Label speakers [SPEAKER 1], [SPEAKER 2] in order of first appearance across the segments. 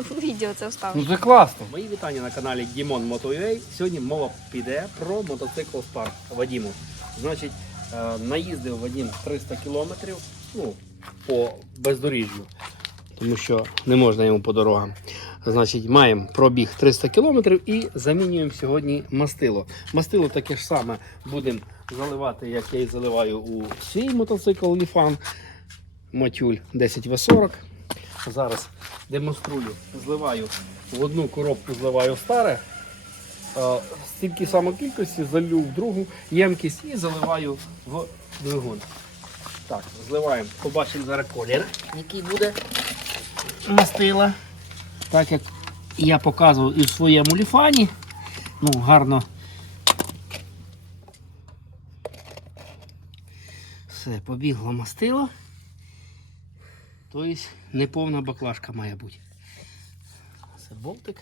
[SPEAKER 1] відео це
[SPEAKER 2] Ну це класно. Мої вітання на каналі Дімон Moto.ua. Сьогодні мова піде про мотоцикл Spark Вадіму. Значить, е, наїздив Вадім 300 кілометрів ну, по бездоріжжю, тому що не можна йому по дорогам. Значить, маємо пробіг 300 кілометрів і замінюємо сьогодні мастило. Мастило таке ж саме будемо заливати, як я і заливаю у свій мотоцикл Ліфан. Матюль 10В40. Зараз демонструю, зливаю в одну коробку, зливаю старе. Стільки само кількості залю в другу ємкість і заливаю в двигун. Так, зливаємо. Побачимо зараз колір, який буде мастила. Так як я показував і в своєму ліфані. Ну, гарно. Все, побігло мастило. Тобто неповна баклажка має бути. Це болтик.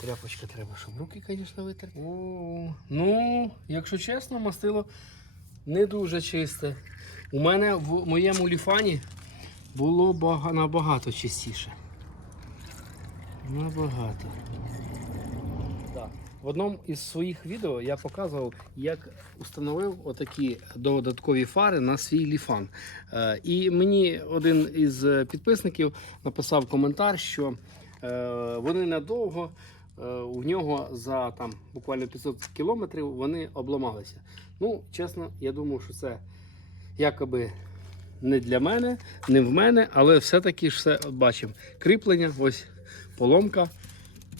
[SPEAKER 2] Тряпочка треба, щоб руки, звісно, витерти. О, ну, якщо чесно, мастило не дуже чисте. У мене в моєму ліфані було бага- набагато чистіше. Набагато. Так. В одному із своїх відео я показував, як установив отакі додаткові фари на свій ліфан. Е, І мені один із підписників написав коментар, що е, вони надовго е, у нього за там буквально 500 кілометрів вони обламалися. Ну, чесно, я думав, що це якоби не для мене, не в мене, але все-таки ж все бачимо. Кріплення, ось поломка.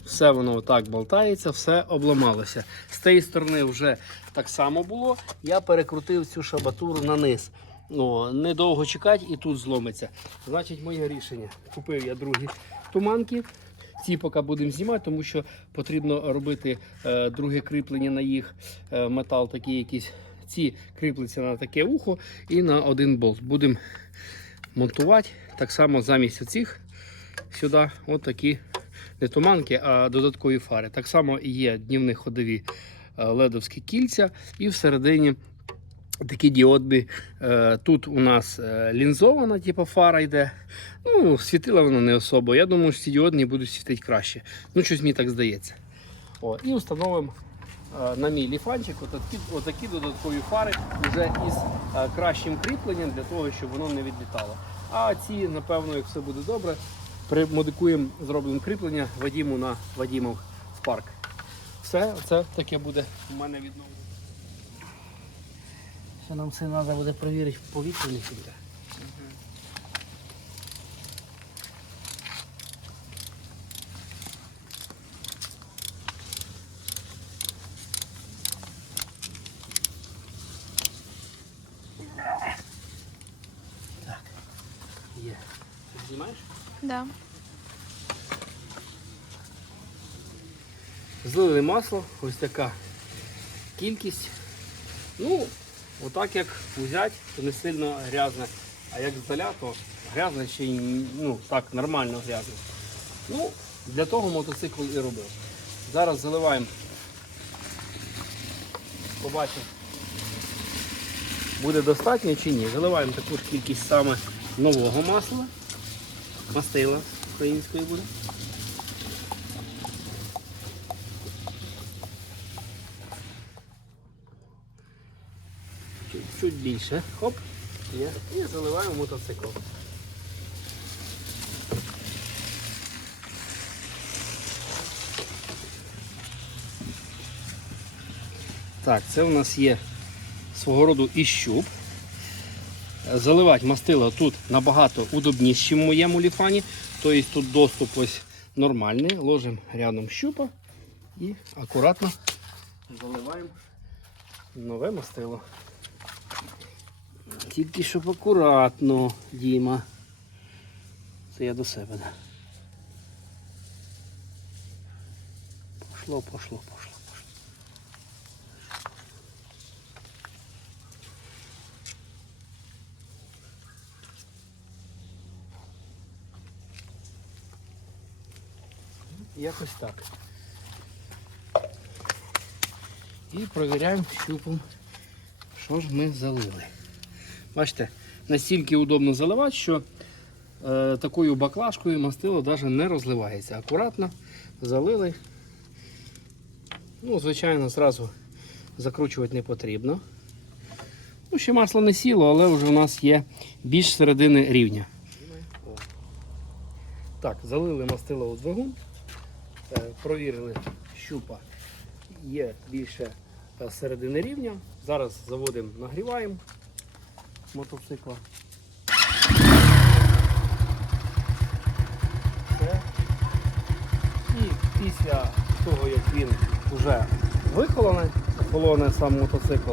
[SPEAKER 2] Все воно отак болтається, все обламалося. З тієї сторони вже так само було. Я перекрутив цю шабатуру на низ. Ну, недовго чекати і тут зломиться. Значить, моє рішення. Купив я другі туманки. Ці поки будемо знімати, тому що потрібно робити е, друге кріплення на їх. Е, метал такий якийсь. Ці кріпляться на таке ухо і на один болт. Будемо монтувати так само замість оцих сюди от такі не туманки, а додаткові фари. Так само є днівні ходові е, ледовські кільця, і всередині такі діодні. Е, Тут у нас е, лінзована, типу фара йде. Ну, світила вона не особо. Я думаю, що ці діодні будуть світити краще. Ну, щось мені так здається. О, і встановимо на мій ліфанчик отакі, отакі додаткові фари вже із кращим кріпленням для того, щоб воно не відлітало. А ці, напевно, як все буде добре, примодикуємо, зробимо кріплення Вадіму на Вадімов в парк. Все, це таке буде у мене відновлення. Ще нам це треба буде перевірити повітряний фільтр.
[SPEAKER 1] Да.
[SPEAKER 2] Злили масло, ось така кількість. Ну, отак як взяти, то не сильно грязне. А як здаля, то грязне ще й ну, так, нормально грязне. Ну, для того мотоцикл і робив. Зараз заливаємо. Побачимо, буде достатньо чи ні. Заливаємо таку кількість саме нового масла. Мастила української буде. Чуть більше. Хоп. Є. І заливаємо мотоцикл. Так, це у нас є свого роду і щуп. Заливати мастило тут набагато удобніше, ніж в моєму ліфані. Тобто тут доступ ось нормальний. Ложимо рядом щупа і акуратно заливаємо нове мастило. Тільки щоб акуратно, Діма. Це я до себе. Пошло, пошло, пошло, пошло. Якось так. І провіряємо щупом, що ж ми залили. Бачите, настільки удобно заливати, що е, такою баклажкою мастило навіть не розливається. Акуратно залили. Ну, звичайно, зразу закручувати не потрібно. Ну, ще масло не сіло, але вже у нас є більш середини рівня. Так, залили мастило у двигун, провірили щупа є більше е, середини рівня. Зараз заводимо, нагріваємо мотоцикла. І після того, як він вже вихолоне, холоне сам мотоцикл,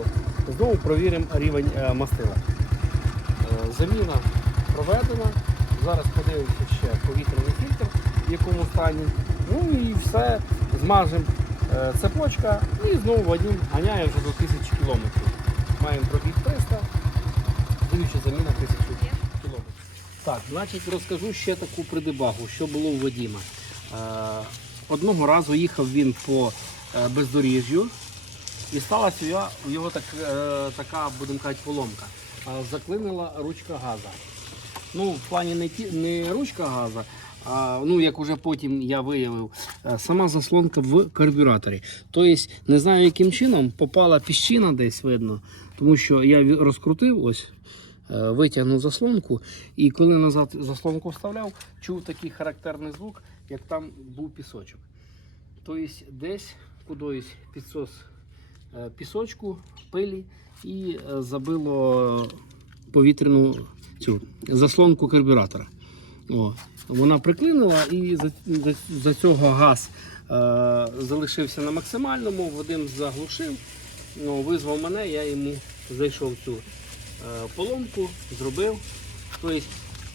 [SPEAKER 2] знову провіримо рівень е, мастила. Е, Заміна проведена. Зараз подивимося ще повітряний фільтр, в якому стані. Ну і все, змажемо е, цепочка і знову Вадим ганяє вже до 1000 кілометрів. Маємо пробіг 300, слідуюча заміна 1000 кілометрів. Так, значить розкажу ще таку придебагу, що було у Вадима. Е, одного разу їхав він по е, бездоріжжю і сталася у його- так, така, будемо казати, поломка. Заклинила ручка газа. Ну, в плані не, ті, не ручка газа, а ну, як уже потім я виявив, е, сама заслонка в карбюраторі. Тобто, не знаю, яким чином попала піщина десь видно, тому що я розкрутив ось. е, Витягнув заслонку, і коли назад заслонку вставляв, чув такий характерний звук, як там був пісочок. Тобто десь кудись підсос е, пісочку, пилі і забило повітряну цю заслонку карбюратора. О, вона приклинула і за, за, за цього газ е, залишився на максимальному, Вадим заглушив, ну, визвав мене, я йому зайшов цю е, поломку, зробив. Тобто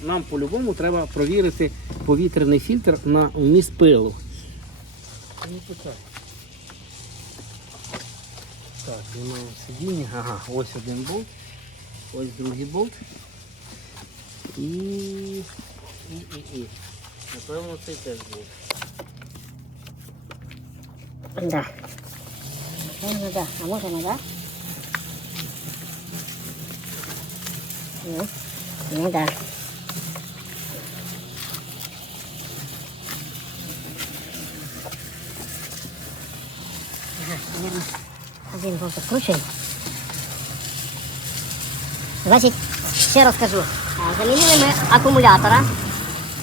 [SPEAKER 2] нам по-любому треба провірити повітряний фільтр на вміст пилу. Питай. Так, знімаємо сидіння. Ага, ось один болт, ось другий болт. І, і, і, і. Напевно, цей теж болт.
[SPEAKER 1] Да. Напевно, да. А може не да? Ну, не да. Ага, наверно, один болт відкручуємо. Значить, ще розкажу. А, Замінили ми акумулятора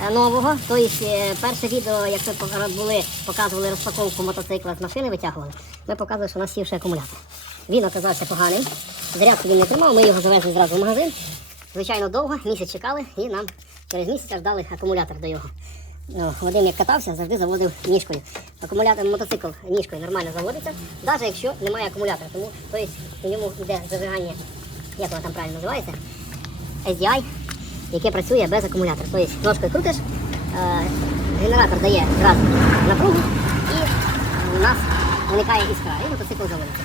[SPEAKER 1] нового. Тобто, е, перше відео, як ми були, показували розпаковку мотоцикла з машини, витягували, ми показували, що у нас сівший акумулятор. Він оказався поганий. Зарядку він не тримав, ми його завезли зразу в магазин. Звичайно, довго, місяць чекали і нам через місяць аж дали акумулятор до його. Вадим як катався, завжди заводив ніжкою. Акумулятор, мотоцикл ніжкою нормально заводиться, навіть якщо немає акумулятора. Тому тобто, у ньому йде зажигання, як воно там правильно називається, SDI, яке працює без акумулятора. Тобто ножкою крутиш, е, генератор дає зразу напругу і у нас виникає іскра, і мотоцикл заводиться.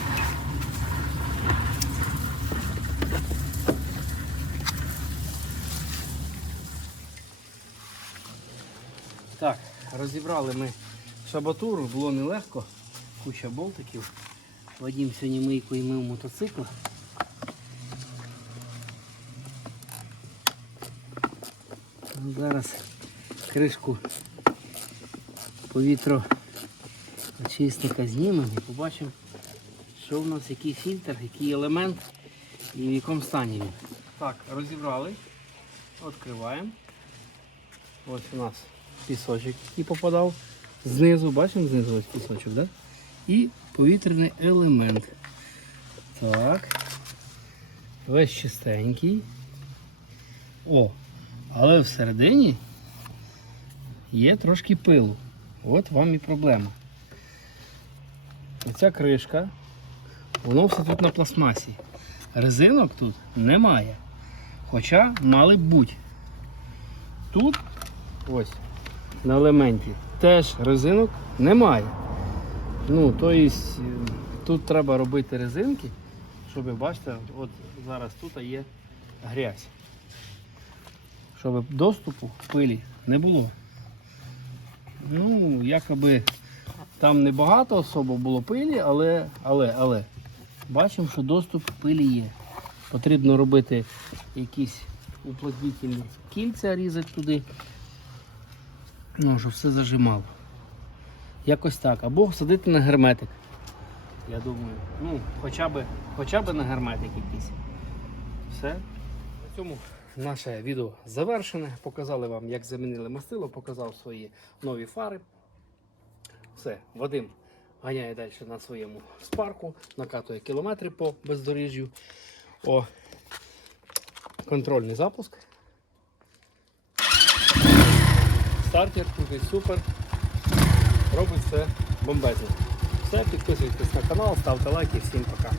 [SPEAKER 2] Так, розібрали ми шабатуру, було нелегко. Куча болтиків. Вадим сьогодні мийкою мив мотоцикл. Зараз кришку повітру очисника знімемо і побачимо, що в нас, який фільтр, який елемент і в якому стані він. Так, розібрали. Відкриваємо. Ось у нас пісочок, який попадав знизу, бачимо знизу ось пісочок, да? І повітряний елемент. Так. Весь чистенький. О, але всередині є трошки пилу. От вам і проблема. Оця кришка, воно все тут на пластмасі. Резинок тут немає. Хоча мали б бути. Тут ось на елементі теж резинок немає. Ну, тобто тут треба робити резинки, щоб бачите, от зараз тут є грязь. Щоб доступу пилі не було. Ну, якоби там небагато особо було пилі, але, але, але бачимо, що доступ пилі є. Потрібно робити якісь уплотнительні кільця різати туди. Ну, щоб все зажимало. Якось так. Або садити на герметик. Я думаю. Ну, хоча б, хоча б на герметик якийсь. Все. На цьому наше відео завершене. Показали вам, як замінили мастило, показав свої нові фари. Все, Вадим ганяє далі на своєму спарку, накатує кілометри по бездоріжжю. О, контрольний запуск. Стартер крутить супер. Робить все бомбезно. Все, підписуйтесь на канал, ставте лайки, всім пока.